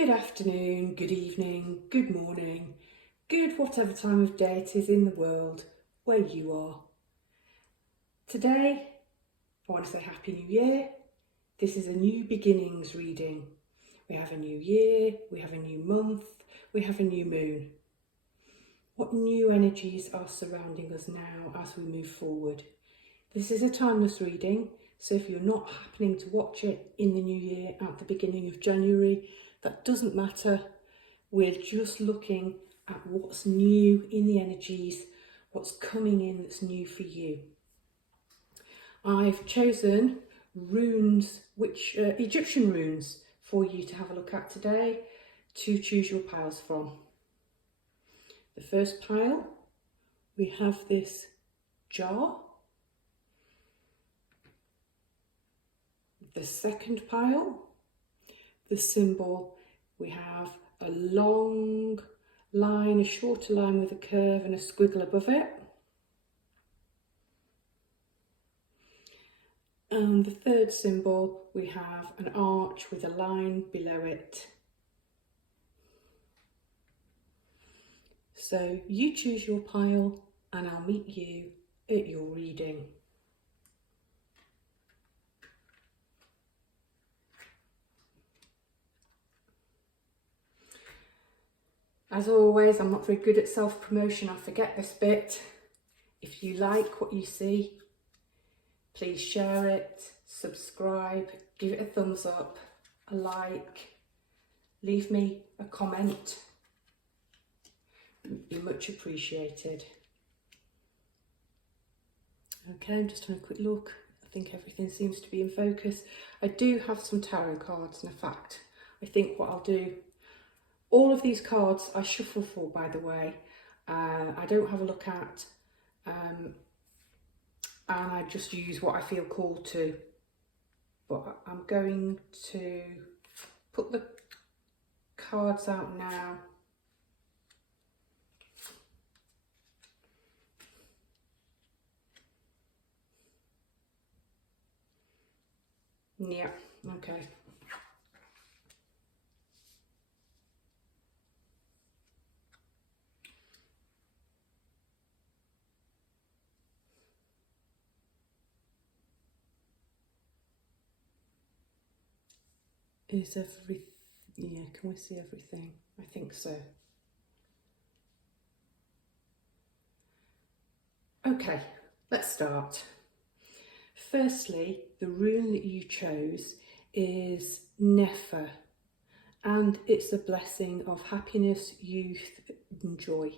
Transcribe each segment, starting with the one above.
Good afternoon, good evening, good morning, good whatever time of day it is in the world where you are. Today, I want to say Happy New Year. This is a new beginnings reading. We have a new year, we have a new month, we have a new moon. What new energies are surrounding us now as we move forward? This is a timeless reading, so if you're not happening to watch it in the new year at the beginning of January, that doesn't matter. We're just looking at what's new in the energies, what's coming in that's new for you. I've chosen runes, which Egyptian runes, for you to have a look at today to choose your piles from. The first pile, we have this jar. The second pile, the symbol, we have a long line, a shorter line with a curve and a squiggle above it. And the third symbol, we have an arch with a line below it. So you choose your pile and I'll meet you at your reading. As always, I'm not very good at self-promotion, I forget this bit. If you like what you see, please share it, subscribe, give it a thumbs up, a like, leave me a comment. It'd be much appreciated. Okay, I'm just having a quick look. I think everything seems to be in focus. I do have some tarot cards, and in fact, I think what I'll do, all of these cards I shuffle for, by the way. I don't have a look at, and I just use what I feel called to. But I'm going to put the cards out now. Yeah, okay. Is everything, yeah, can we see everything? I think so. Okay, let's start. Firstly, the rune that you chose is Nefer, and it's a blessing of happiness, youth and joy.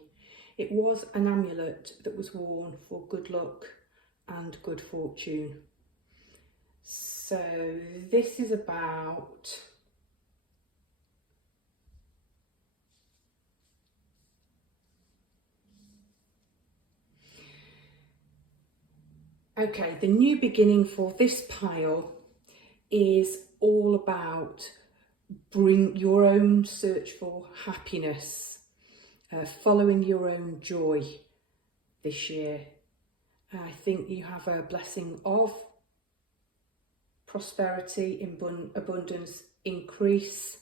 It was an amulet that was worn for good luck and good fortune. So this is about okay, the new beginning for this pile is all about bring your own search for happiness, following your own joy this year. I think you have a blessing of prosperity, abundance, increase,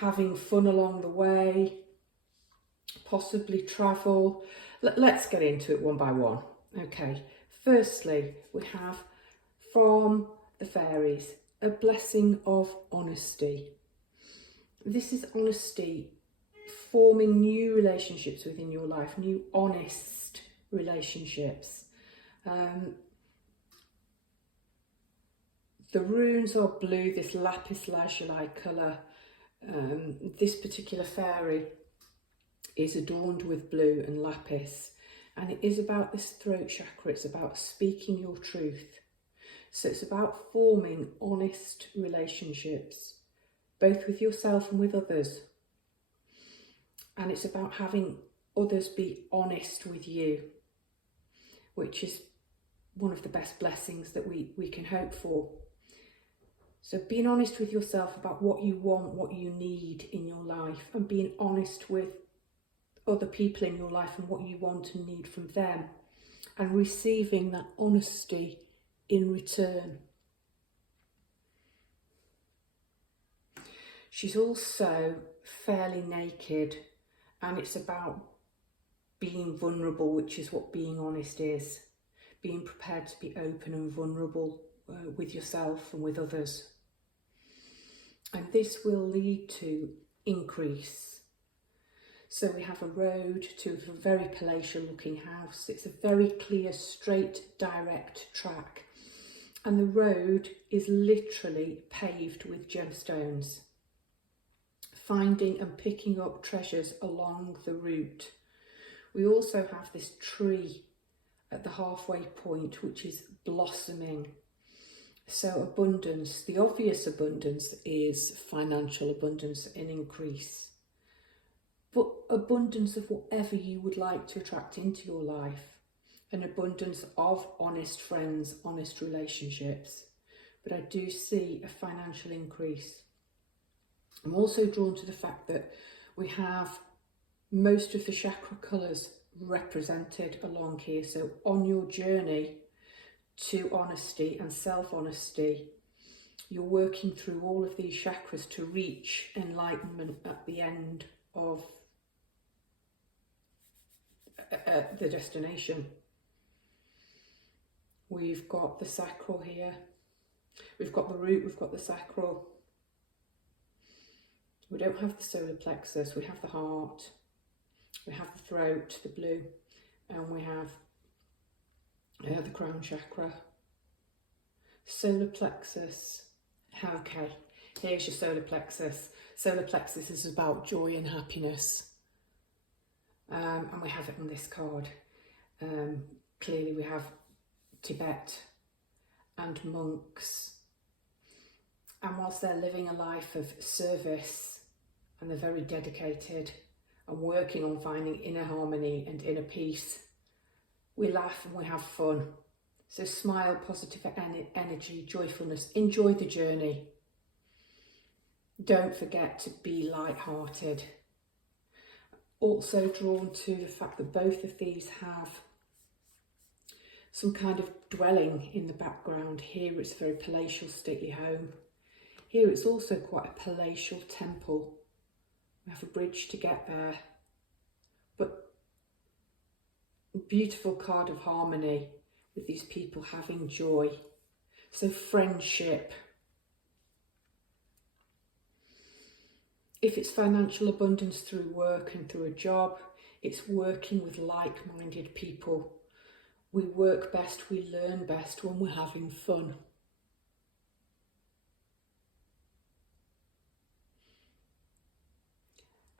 having fun along the way, possibly travel. Let's get into it one by one. Okay, firstly, we have from the fairies a blessing of honesty. This is honesty, forming new relationships within your life, new honest relationships. The runes are blue, this lapis lazuli colour. This particular fairy is adorned with blue and lapis, and it is about this throat chakra. It's about speaking your truth. So it's about forming honest relationships, both with yourself and with others. And it's about having others be honest with you, which is one of the best blessings that we can hope for. So being honest with yourself about what you want, what you need in your life, and being honest with other people in your life and what you want and need from them, and receiving that honesty in return. She's also fairly naked, and it's about being vulnerable, which is what being honest is. Being prepared to be open and vulnerable with yourself and with others. And this will lead to increase. So we have a road to a very palatial looking house. It's a very clear, straight, direct track. And the road is literally paved with gemstones. Finding and picking up treasures along the route. We also have this tree at the halfway point, which is blossoming. So abundance, the obvious abundance is financial abundance and increase. But abundance of whatever you would like to attract into your life. An abundance of honest friends, honest relationships. But I do see a financial increase. I'm also drawn to the fact that we have most of the chakra colours represented along here. So on your journey to honesty and self-honesty, you're working through all of these chakras to reach enlightenment at the end of the destination. We've got the sacral here. We've got the root, we've got the sacral. We don't have the solar plexus, we have the heart, we have the throat, the blue, and we have the crown chakra. Solar plexus, okay, here's your solar plexus. Solar plexus is about joy and happiness, and we have it on this card. Clearly we have Tibet and monks, and whilst they're living a life of service and they're very dedicated and working on finding inner harmony and inner peace, we laugh and we have fun. So smile, positive energy, joyfulness, enjoy the journey. Don't forget to be light-hearted. Also drawn to the fact that both of these have some kind of dwelling in the background. Here it's a very palatial, stately home. Here it's also quite a palatial temple. We have a bridge to get there. But a beautiful card of harmony with these people having joy. So friendship. If it's financial abundance through work and through a job, it's working with like-minded people. We work best, we learn best when we're having fun.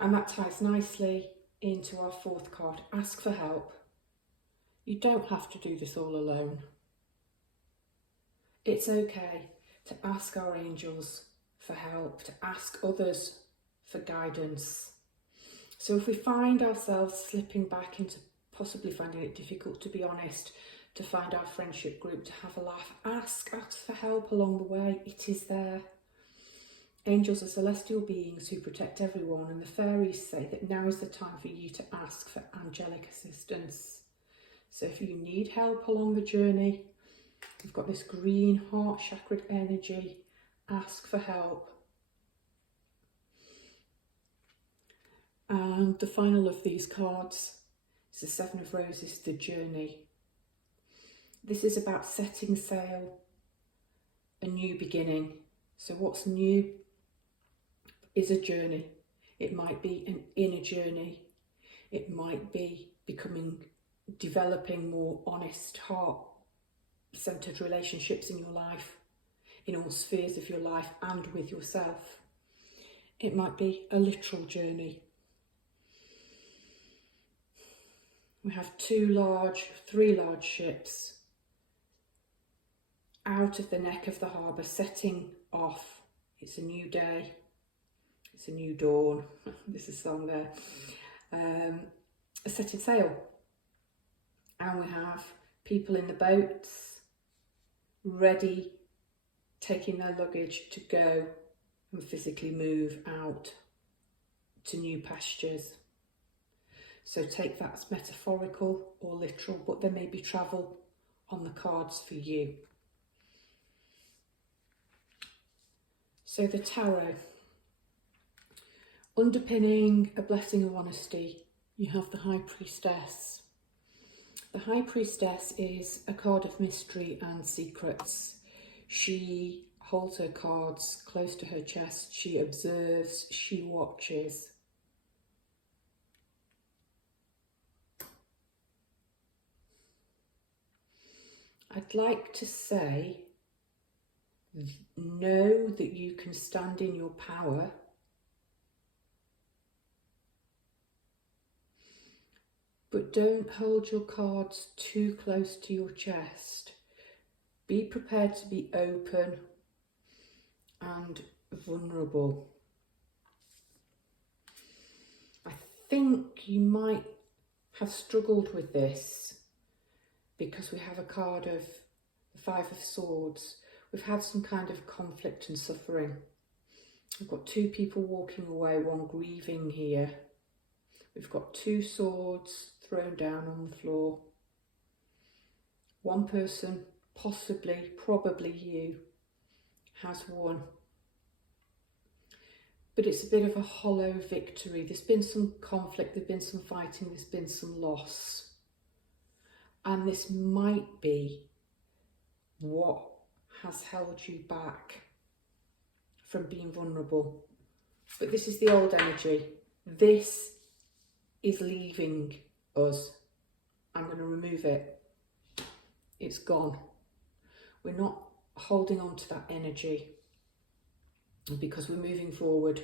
And that ties nicely into our fourth card, ask for help. You don't have to do this all alone. It's okay to ask our angels for help, to ask others for guidance. So if we find ourselves slipping back into possibly finding it difficult to be honest, to find our friendship group, to have a laugh, ask for help along the way. It is there. Angels are celestial beings who protect everyone, and the fairies say that now is the time for you to ask for angelic assistance. So if you need help along the journey, you've got this green heart chakra energy, ask for help. And the final of these cards is the Seven of Roses, the journey. This is about setting sail, a new beginning. So what's new is a journey. It might be an inner journey. It might be developing more honest, heart-centered relationships in your life, in all spheres of your life and with yourself. It might be a literal journey. We have three large ships out of the neck of the harbour, setting off. It's a new day. It's a new dawn. There's a song there. Setting sail. And we have people in the boats, ready, taking their luggage to go and physically move out to new pastures. So take that as metaphorical or literal, but there may be travel on the cards for you. So the tarot. Underpinning a blessing of honesty, you have the High Priestess. The High Priestess is a card of mystery and secrets. She holds her cards close to her chest. She observes, she watches. I'd like to say, know that you can stand in your power. But don't hold your cards too close to your chest. Be prepared to be open and vulnerable. I think you might have struggled with this because we have a card of the Five of Swords. We've had some kind of conflict and suffering. We've got two people walking away, one grieving here. We've got two swords thrown down on the floor. One person, possibly, probably you, has won. But it's a bit of a hollow victory. There's been some conflict, there's been some fighting, there's been some loss. And this might be what has held you back from being vulnerable. But this is the old energy. This is leaving us. I'm going to remove it. It's gone. We're not holding on to that energy because we're moving forward.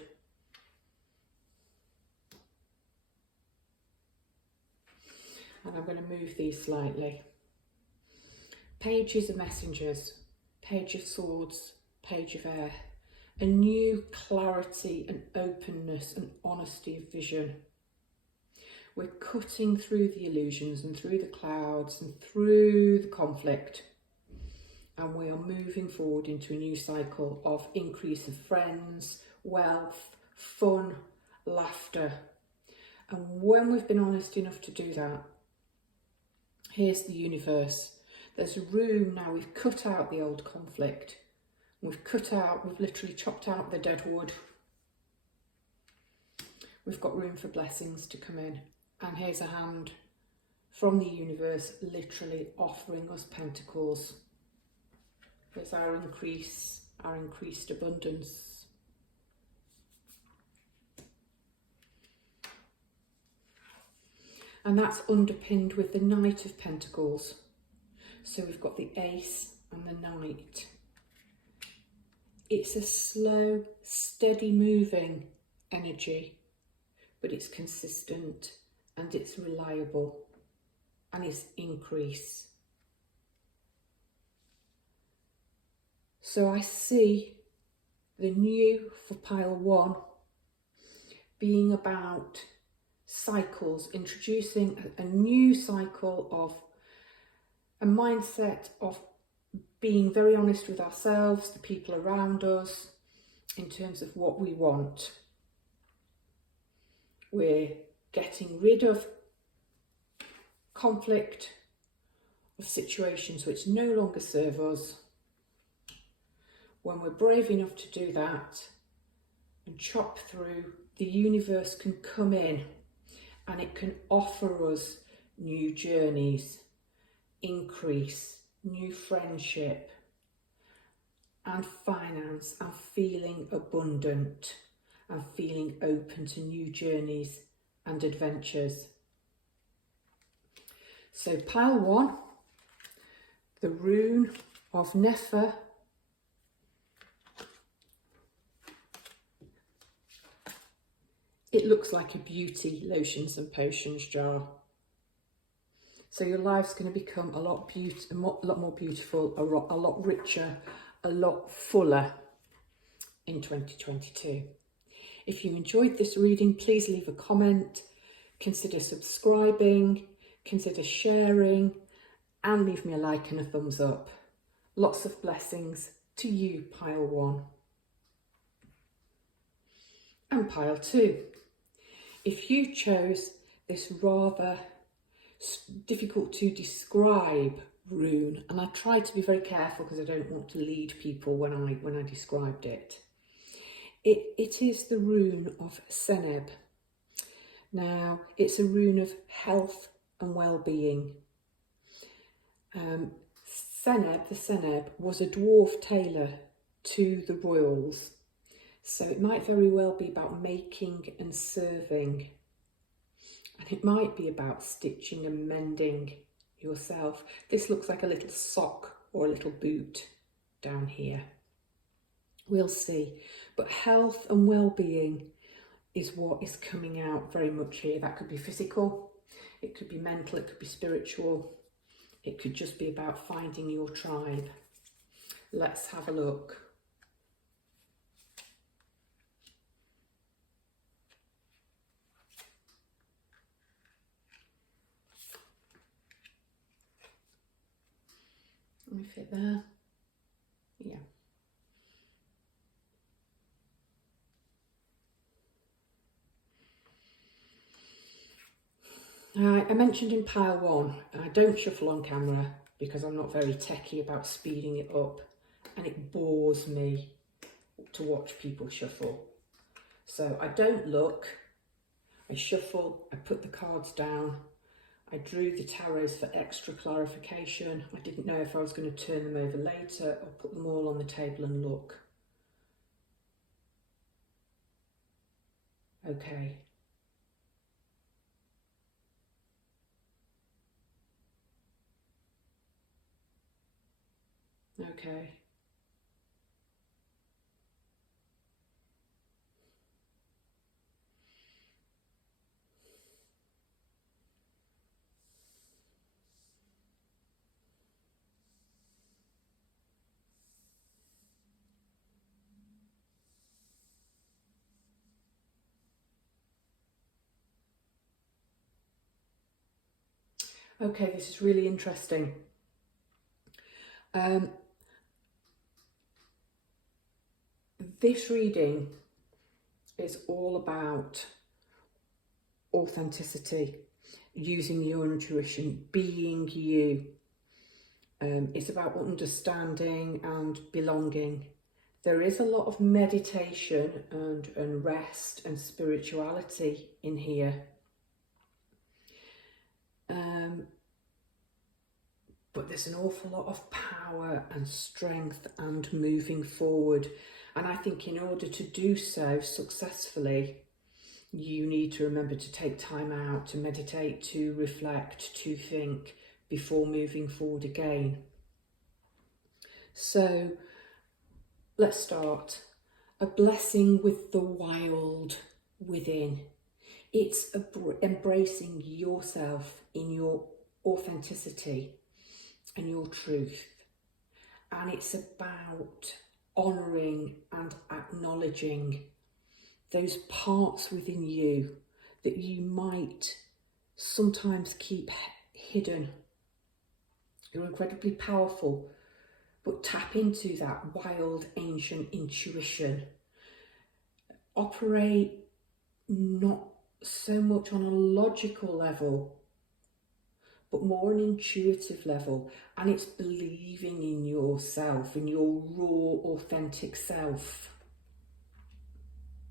And I'm going to move these slightly. Pages are messengers. Page of Swords, Page of Air. A new clarity and openness and honesty of vision. We're cutting through the illusions and through the clouds and through the conflict. And we are moving forward into a new cycle of increase of friends, wealth, fun, laughter. And when we've been honest enough to do that, here's the universe. There's a room now. We've cut out the old conflict. We've literally chopped out the dead wood. We've got room for blessings to come in. And here's a hand from the universe, literally offering us pentacles. There's our increased abundance. And that's underpinned with the Knight of Pentacles. So we've got the Ace and the Knight. It's a slow, steady moving energy, but it's consistent and it's reliable and it's increase. So I see the new for pile one being about cycles, introducing a new cycle of a mindset of being very honest with ourselves, the people around us, in terms of what we want. We're getting rid of conflict, of situations which no longer serve us. When we're brave enough to do that and chop through, the universe can come in and it can offer us new journeys, increase, new friendship and finance, and feeling abundant and feeling open to new journeys and adventures. So pile one, the rune of Nefer. It looks like a beauty lotions and potions jar. So your life's going to become a lot more beautiful, a lot richer, a lot fuller in 2022. If you enjoyed this reading, please leave a comment, consider subscribing, consider sharing, and leave me a like and a thumbs up. Lots of blessings to you, pile one. And pile two. If you chose this rather difficult to describe rune, and I tried to be very careful because I don't want to lead people when I described it. It is the rune of Seneb. Now, it's a rune of health and well-being. Seneb, the Seneb, was a dwarf tailor to the royals. So it might very well be about making and serving. And it might be about stitching and mending yourself. This looks like a little sock or a little boot down here. We'll see. But health and well-being is what is coming out very much here. That could be physical, it could be mental, it could be spiritual. It could just be about finding your tribe. Let's have a look. Let me fit there. Yeah. I mentioned in pile one, I don't shuffle on camera because I'm not very techie about speeding it up, and it bores me to watch people shuffle. So I don't look, I shuffle, I put the cards down, I drew the tarots for extra clarification. I didn't know if I was going to turn them over later or put them all on the table and look. Okay. Okay. Okay, this is really interesting. This reading is all about authenticity, using your intuition, being you. It's about understanding and belonging. There is a lot of meditation and rest and spirituality in here. But there's an awful lot of power and strength and moving forward. And I think in order to do so successfully, you need to remember to take time out, to meditate, to reflect, to think before moving forward again. So let's start. A blessing with the wild within. It's embracing yourself in your authenticity and your truth. And it's about honouring and acknowledging those parts within you that you might sometimes keep hidden. You're incredibly powerful, but tap into that wild ancient intuition. Operate not so much on a logical level, but more an intuitive level, and it's believing in yourself, in your raw, authentic self.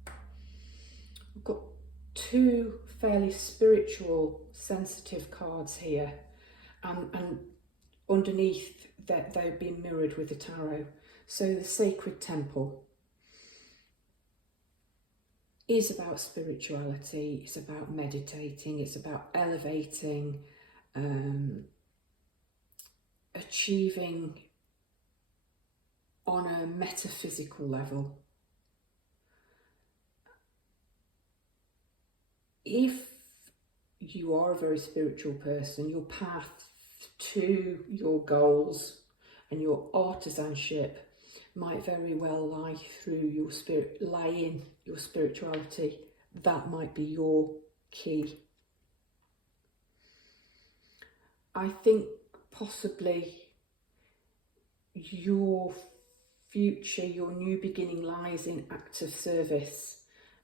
I've got two fairly spiritual, sensitive cards here, and underneath that they've been mirrored with the tarot. So the sacred temple is about spirituality, it's about meditating, it's about elevating, achieving on a metaphysical level. If you are a very spiritual person, your path to your goals and your artisanship might very well lie through your spirit, lie in your spirituality. That might be your key. I think possibly your future, your new beginning lies in acts of service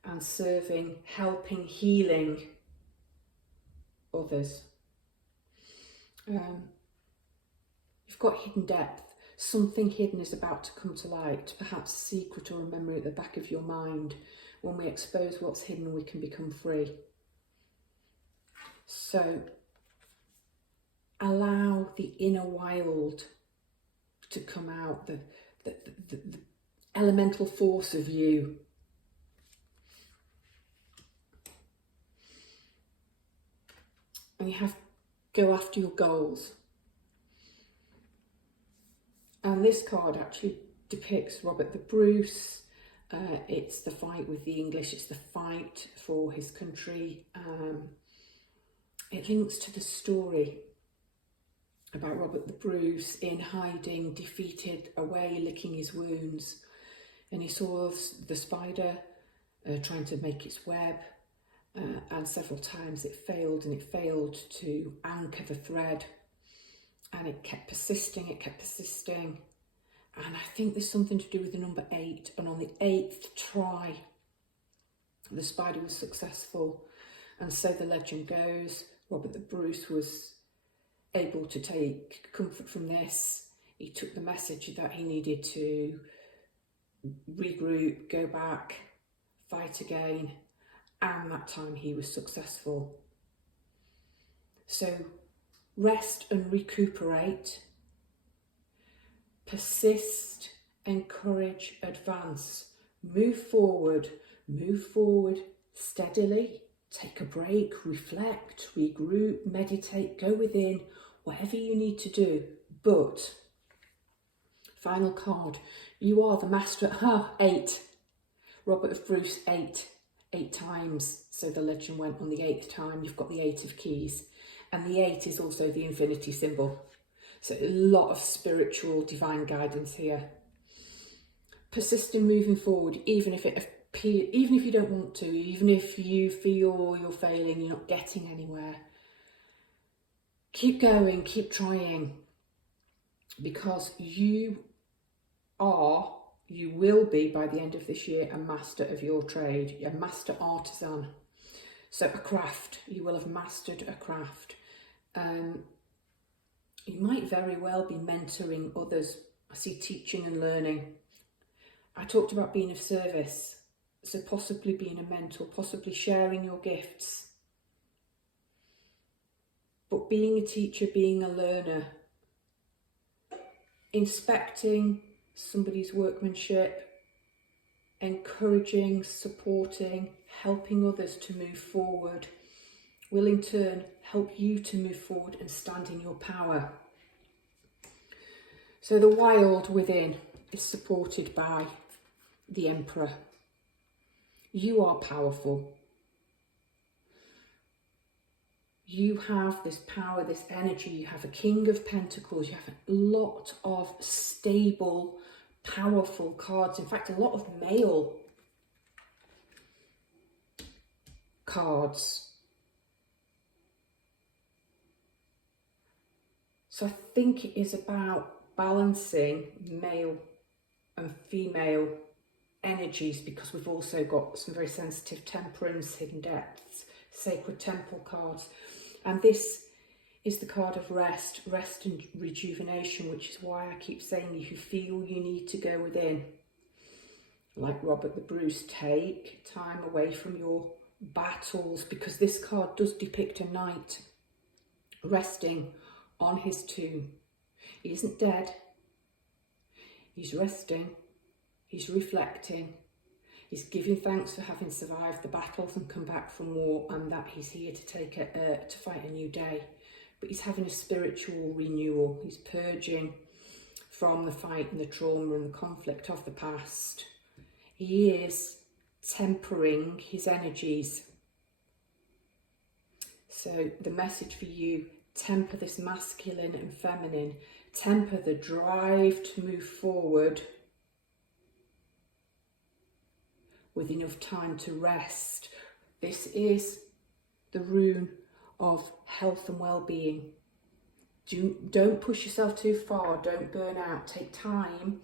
and serving, helping, healing others. You've got hidden depth. Something hidden is about to come to light, perhaps a secret or a memory at the back of your mind. When we expose what's hidden, we can become free. So allow the inner wild to come out, the elemental force of you. And you have to go after your goals. And this card actually depicts Robert the Bruce. It's the fight with the English, it's the fight for his country. It links to the story about Robert the Bruce in hiding, defeated, away, licking his wounds. And he saw the spider trying to make its web, and several times it failed, and it failed to anchor the thread. And it kept persisting, And I think there's something to do with the number 8. And on the 8th try, the spider was successful. And so the legend goes, Robert the Bruce was able to take comfort from this. He took the message that he needed to regroup, go back, fight again. And that time he was successful. So rest and recuperate. Persist, encourage, advance. Move forward steadily. Take a break, reflect, regroup, meditate, go within, whatever you need to do. But, final card, you are the master. 8. Robert of Bruce, 8. 8 times. So the legend went on the 8th time. You've got the 8 of keys. And the 8 is also the infinity symbol. So a lot of spiritual divine guidance here. Persist in moving forward, even if you don't want to, even if you feel you're failing, you're not getting anywhere. Keep going, keep trying, because you will be by the end of this year a master of your trade, a master artisan. So a craft, you will have mastered a craft. You might very well be mentoring others. I see teaching and learning. I talked about being of service, so possibly being a mentor, possibly sharing your gifts. But being a teacher, being a learner, inspecting somebody's workmanship, encouraging, supporting, helping others to move forward, will in turn help you to move forward and stand in your power. So the wild within is supported by the Emperor. You are powerful. You have this power, this energy. You have a King of Pentacles. You have a lot of stable, powerful cards. In fact, a lot of male cards. So I think it is about balancing male and female energies, because we've also got some very sensitive temperance, hidden depths, sacred temple cards. And this is the card of rest and rejuvenation, which is why I keep saying if you feel you need to go within, like Robert the Bruce, take time away from your battles, because this card does depict a knight resting on his tomb. He isn't dead, he's resting, he's reflecting, he's giving thanks for having survived the battles and come back from war, and that he's here to fight a new day. But he's having a spiritual renewal. He's purging from the fight and the trauma and the conflict of the past. He is tempering his energies. So the message for you, temper this masculine and feminine, temper the drive to move forward with enough time to rest. This is the rune of health and well-being. Don't push yourself too far, don't burn out. Take time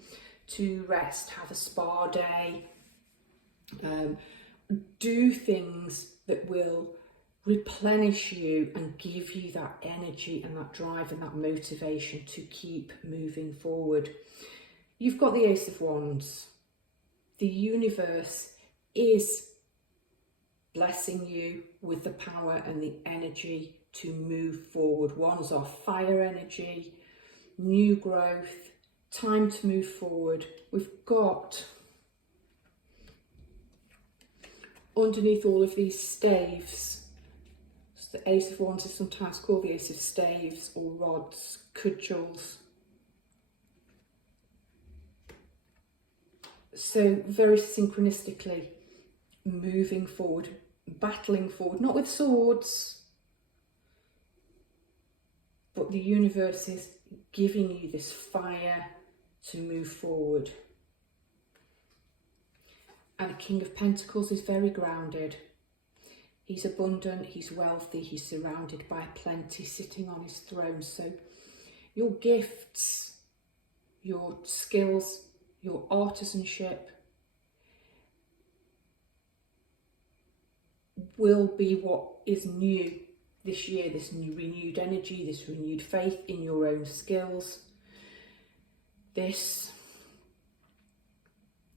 to rest, have a spa day, do things that will replenish you and give you that energy and that drive and that motivation to keep moving forward. You've got the Ace of Wands. The universe is blessing you with the power and the energy to move forward. Wands are fire energy, new growth, time to move forward. We've got underneath all of these staves, so the Ace of Wands is sometimes called the Ace of Staves or rods, cudgels. So very synchronistically moving forward, battling forward, not with swords, but the universe is giving you this fire to move forward. And the King of Pentacles is very grounded. He's abundant, he's wealthy, he's surrounded by plenty, sitting on his throne. So your gifts, your skills, your artisanship will be what is new this year, this new renewed energy, this renewed faith in your own skills, this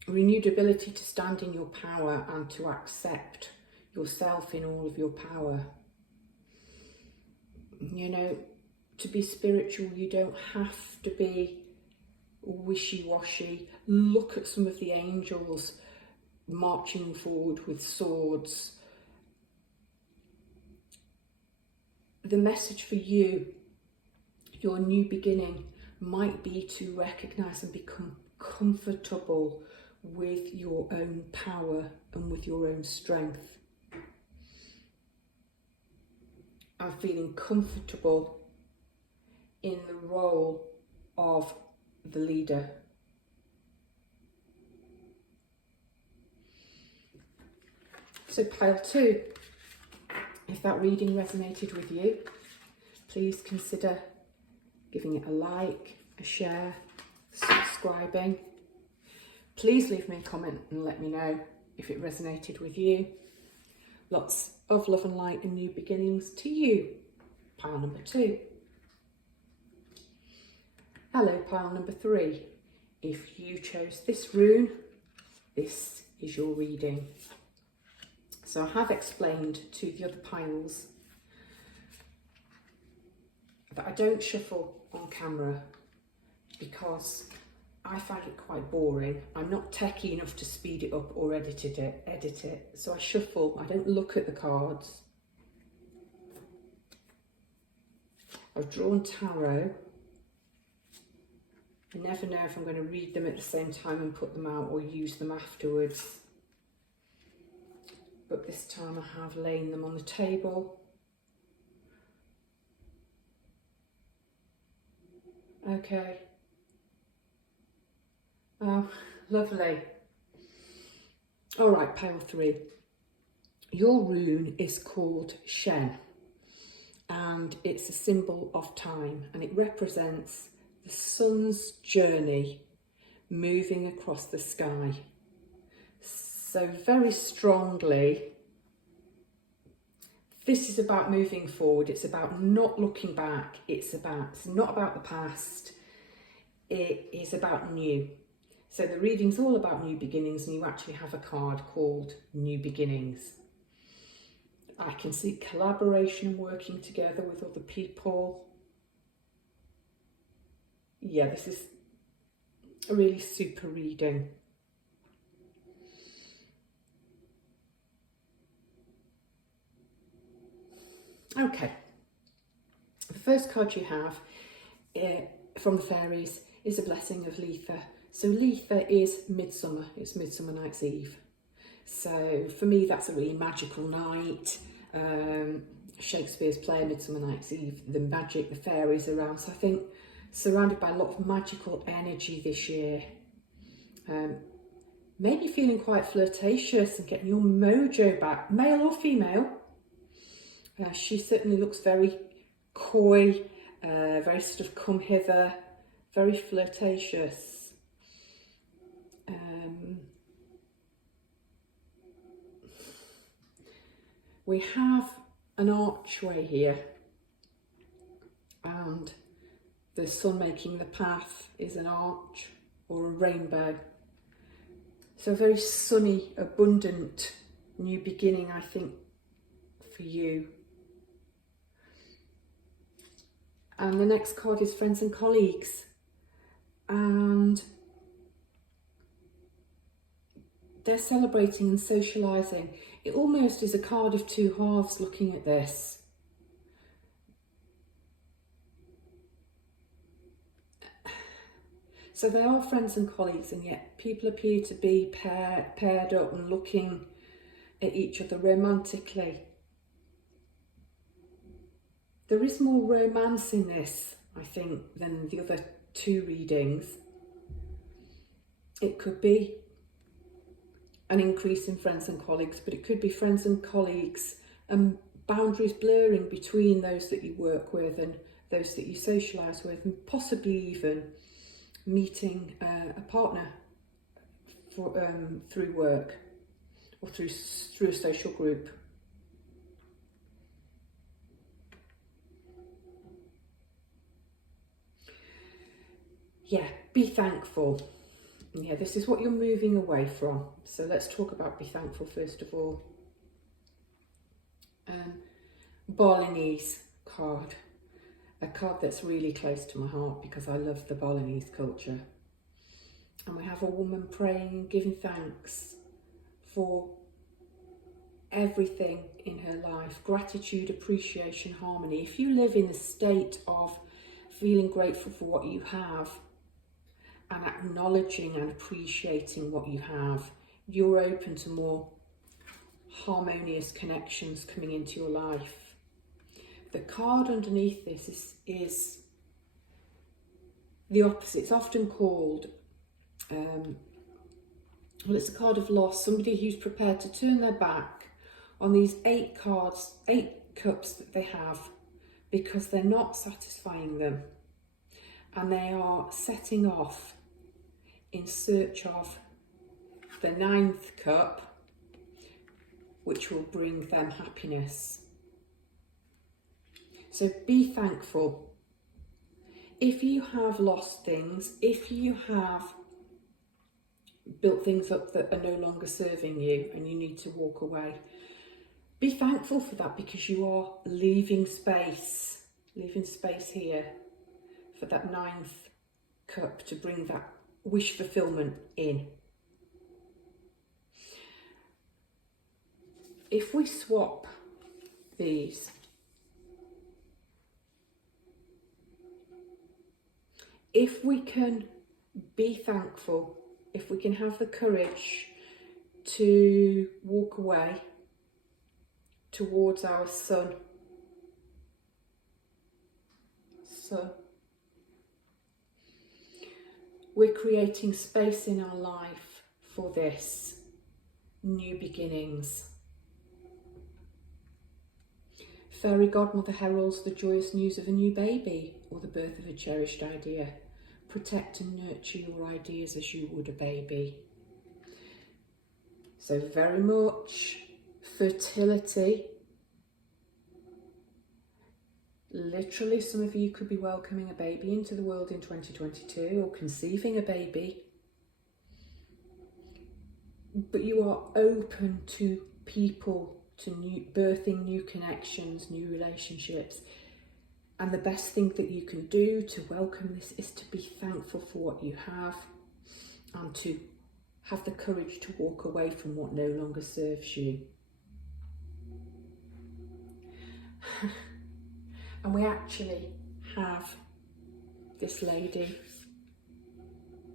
renewed ability to stand in your power and to accept yourself in all of your power. You know, to be spiritual, you don't have to be wishy-washy. Look at some of the angels marching forward with swords. The message for you, your new beginning, might be to recognise and become comfortable with your own power and with your own strength. And feeling comfortable in the role of the leader. So pile 2, if that reading resonated with you, please consider giving it a like, a share, subscribing. Please leave me a comment and let me know if it resonated with you. Lots of love and light and new beginnings to you. Pile number 2. Hello, pile number 3. If you chose this rune, this is your reading. So I have explained to the other piles that I don't shuffle on camera because I find it quite boring. I'm not techie enough to speed it up or edit it. So I shuffle, I don't look at the cards. I've drawn tarot. I never know if I'm going to read them at the same time and put them out or use them afterwards. But this time I have laid them on the table. Okay. Oh, lovely. All right, pile 3. Your rune is called Shen, and it's a symbol of time, and it represents the sun's journey moving across the sky. So very strongly, this is about moving forward. It's about not looking back. It's not about the past. It is about new. So the reading's all about new beginnings, and you actually have a card called New Beginnings. I can see collaboration and working together with other people. Yeah, this is a really super reading. Okay, the first card you have from the fairies is a blessing of Letha. So Letha is midsummer, it's Midsummer Night's Eve. So for me, that's a really magical night. Shakespeare's play, Midsummer Night's Eve, the magic, the fairies around. So I think surrounded by a lot of magical energy this year. Maybe feeling quite flirtatious and getting your mojo back, male or female. She certainly looks very coy, very sort of come hither, very flirtatious. We have an archway here, and the sun making the path is an arch or a rainbow. So a very sunny, abundant new beginning, I think, for you. And the next card is friends and colleagues. And they're celebrating and socialising. It almost is a card of two halves looking at this. So they are friends and colleagues, and yet people appear to be paired up and looking at each other romantically. There is more romance in this, I think, than the other two readings. It could be an increase in friends and colleagues, but it could be friends and colleagues and boundaries blurring between those that you work with and those that you socialise with, and possibly even meeting a partner through work or through a social group. Yeah, be thankful. Yeah, this is what you're moving away from. So let's talk about be thankful first of all. Balinese card. A card that's really close to my heart because I love the Balinese culture. And we have a woman praying and giving thanks for everything in her life. Gratitude, appreciation, harmony. If you live in a state of feeling grateful for what you have and acknowledging and appreciating what you have, you're open to more harmonious connections coming into your life. The card underneath this is the opposite. It's often called, well, it's a card of loss. Somebody who's prepared to turn their back on these 8 cups that they have because they're not satisfying them. And they are setting off in search of the 9th cup, which will bring them happiness. So be thankful. If you have lost things, if you have built things up that are no longer serving you and you need to walk away, be thankful for that, because you are leaving space here for that 9th cup to bring that wish fulfillment in. If we swap these, if we can be thankful, if we can have the courage to walk away towards our sun, we're creating space in our life for this new beginnings. Fairy godmother heralds the joyous news of a new baby or the birth of a cherished idea. Protect and nurture your ideas as you would a baby. So very much fertility. Literally, some of you could be welcoming a baby into the world in 2022 or conceiving a baby. But you are open to people, to birthing new connections, new relationships. And the best thing that you can do to welcome this is to be thankful for what you have and to have the courage to walk away from what no longer serves you. And we actually have this lady.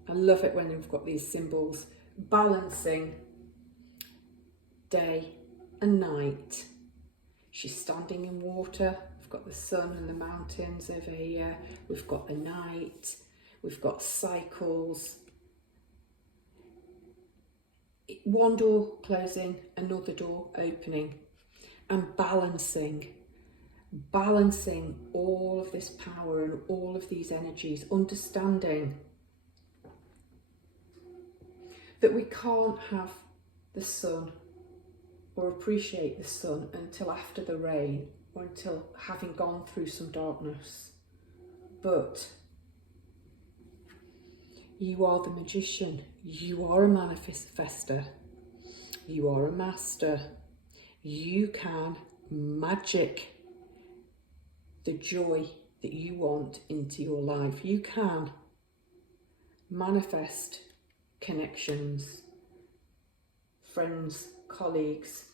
I love it when we've got these symbols balancing day and night. She's standing in water. We've got the sun and the mountains over here. We've got the night. We've got cycles. One door closing, another door opening, and balancing all of this power and all of these energies, understanding that we can't have the sun or appreciate the sun until after the rain, or until having gone through some darkness. But you are the magician, you are a manifester, you are a master. You can magic the joy that you want into your life. You can manifest connections, friends, colleagues,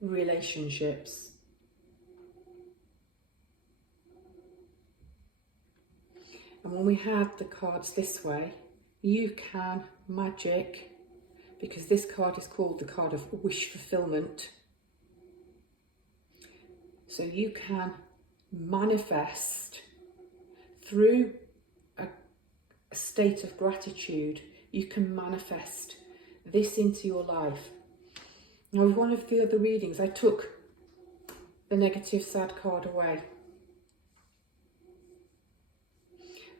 relationships. And when we have the cards this way, you can magic, because this card is called the card of wish fulfillment. So you can manifest through a state of gratitude. You can manifest this into your life. Now, with one of the other readings, I took the negative sad card away.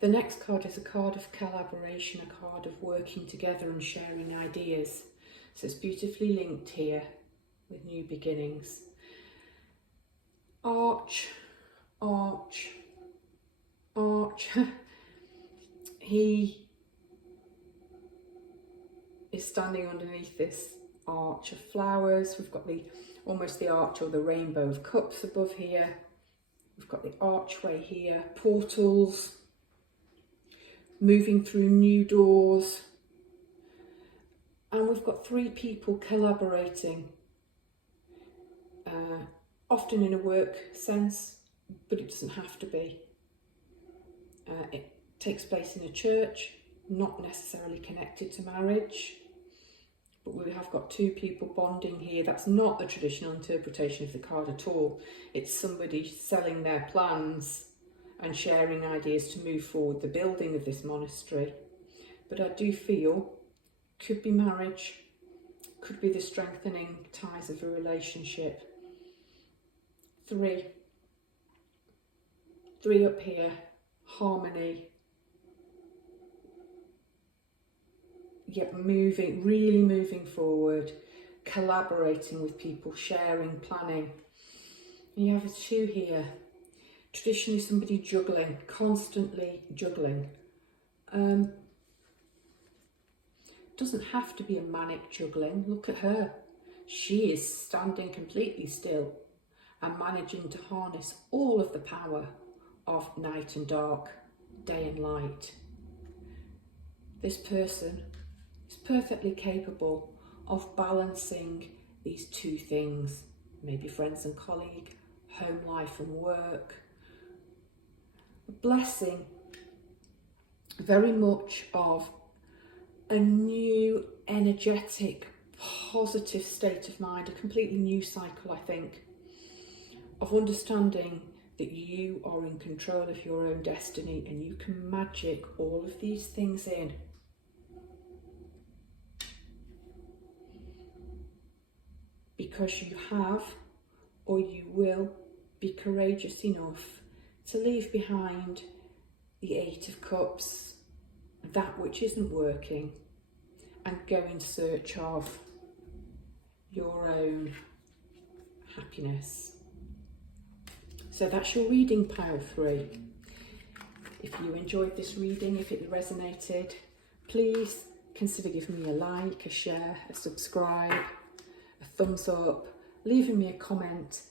The next card is a card of collaboration, a card of working together and sharing ideas. So it's beautifully linked here with new beginnings. Arch, arch, arch. He is standing underneath this arch of flowers. We've got almost the arch or the rainbow of cups above here. We've got the archway here, portals, moving through new doors. And we've got three people collaborating, often in a work sense, but it doesn't have to be. It takes place in a church, not necessarily connected to marriage, but we have got two people bonding here. That's not the traditional interpretation of the card at all. It's somebody selling their plans and sharing ideas to move forward the building of this monastery. But I do feel could be marriage, could be the strengthening ties of a relationship. Three up here, harmony. Yet really moving forward, collaborating with people, sharing, planning. And you have a two here. Traditionally somebody juggling, constantly juggling. Doesn't have to be a manic juggling. Look at her. She is standing completely still and managing to harness all of the power of night and dark, day and light. This person is perfectly capable of balancing these two things, maybe friends and colleague, home life and work. A blessing very much of a new, energetic, positive state of mind, a completely new cycle, I think, of understanding that you are in control of your own destiny and you can magic all of these things in. Because you have, or you will, be courageous enough to leave behind the Eight of Cups, that which isn't working, and go in search of your own happiness. So that's your reading, pile 3. If you enjoyed this reading, if it resonated, please consider giving me a like, a share, a subscribe, a thumbs up, leaving me a comment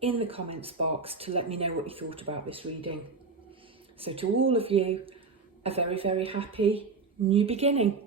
in the comments box to let me know what you thought about this reading. So to all of you, a very, very happy new beginning.